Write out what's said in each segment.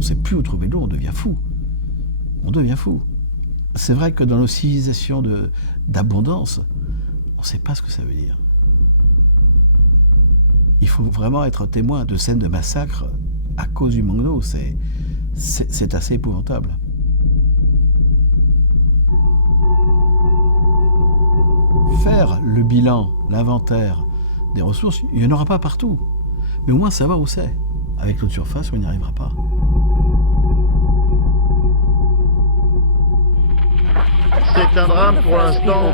on ne sait plus où trouver de l'eau, on devient fou. On devient fou. C'est vrai que dans nos civilisations d'abondance, on ne sait pas ce que ça veut dire. Il faut vraiment être témoin de scènes de massacre à cause du manque d'eau. C'est assez épouvantable. Faire le bilan, l'inventaire des ressources, il n'y en aura pas partout. Mais au moins savoir où c'est. Avec l'eau de surface, on n'y arrivera pas. C'est un drame pour l'instant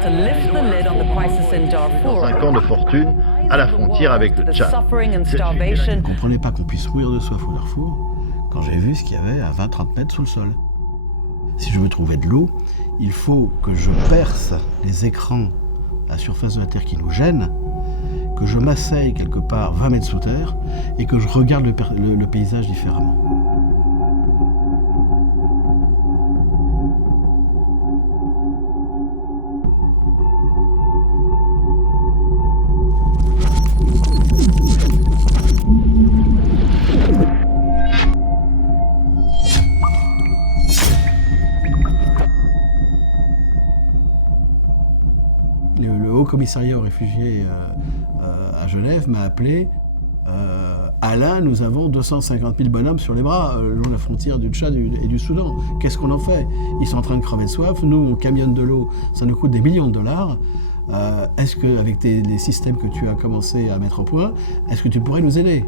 dans un camp de fortune à la frontière avec le Tchad. Je ne comprenais pas qu'on puisse mourir de soif au Darfour quand j'ai vu ce qu'il y avait à 20-30 mètres sous le sol. Si je veux trouver de l'eau, il faut que je perce les écrans à la surface de la Terre qui nous gênent, que je m'asseye quelque part 20 mètres sous terre et que je regarde le paysage différemment. Le Haut Commissariat aux réfugiés à Genève m'a appelé. Alain, nous avons 250 000 bonhommes sur les bras, le long de la frontière du Tchad et du Soudan. Qu'est-ce qu'on en fait? Ils sont en train de crever de soif. Nous, on camionne de l'eau, ça nous coûte des millions de dollars. Est-ce qu'avec les systèmes que tu as commencé à mettre au point, est-ce que tu pourrais nous aider?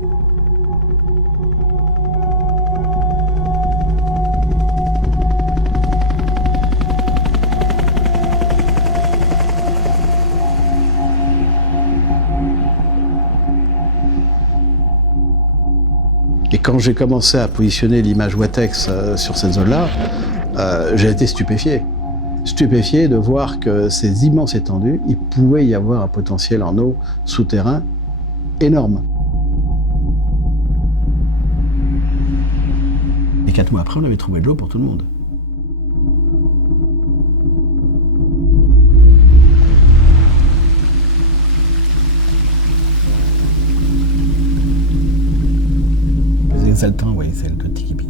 Et quand j'ai commencé à positionner l'image Watex sur cette zone-là, j'ai été stupéfié. Stupéfié de voir que ces immenses étendues, il pouvait y avoir un potentiel en eau souterrain énorme. Et 4 mois après, on avait trouvé de l'eau pour tout le monde. Exaltant, oui, c'est le Tikipi.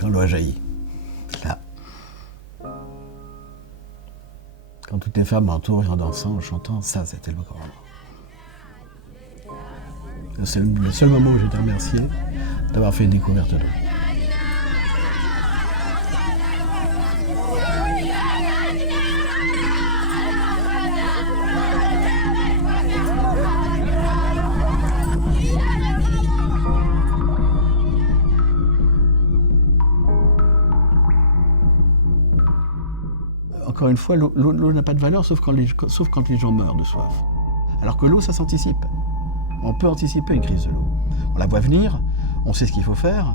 Quand l'eau a jailli. Là. Quand toutes les femmes m'entourent en dansant, en chantant, ça, c'était le grand moment. C'est le seul moment où j'ai été remercié d'avoir fait une découverte d'eau. Encore une fois, l'eau n'a pas de valeur sauf quand les gens meurent de soif. Alors que l'eau, ça s'anticipe. On peut anticiper une crise de l'eau. On la voit venir, on sait ce qu'il faut faire.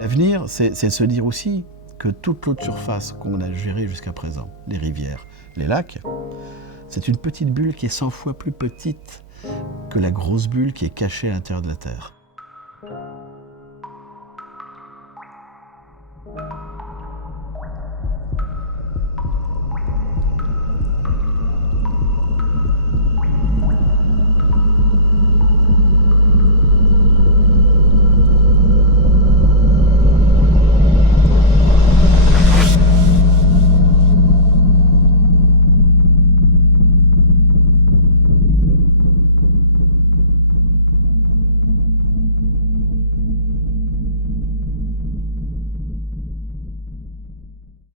L'avenir, c'est de se dire aussi que toute l'eau de surface qu'on a gérée jusqu'à présent, les rivières, les lacs, c'est une petite bulle qui est 100 fois plus petite que la grosse bulle qui est cachée à l'intérieur de la Terre.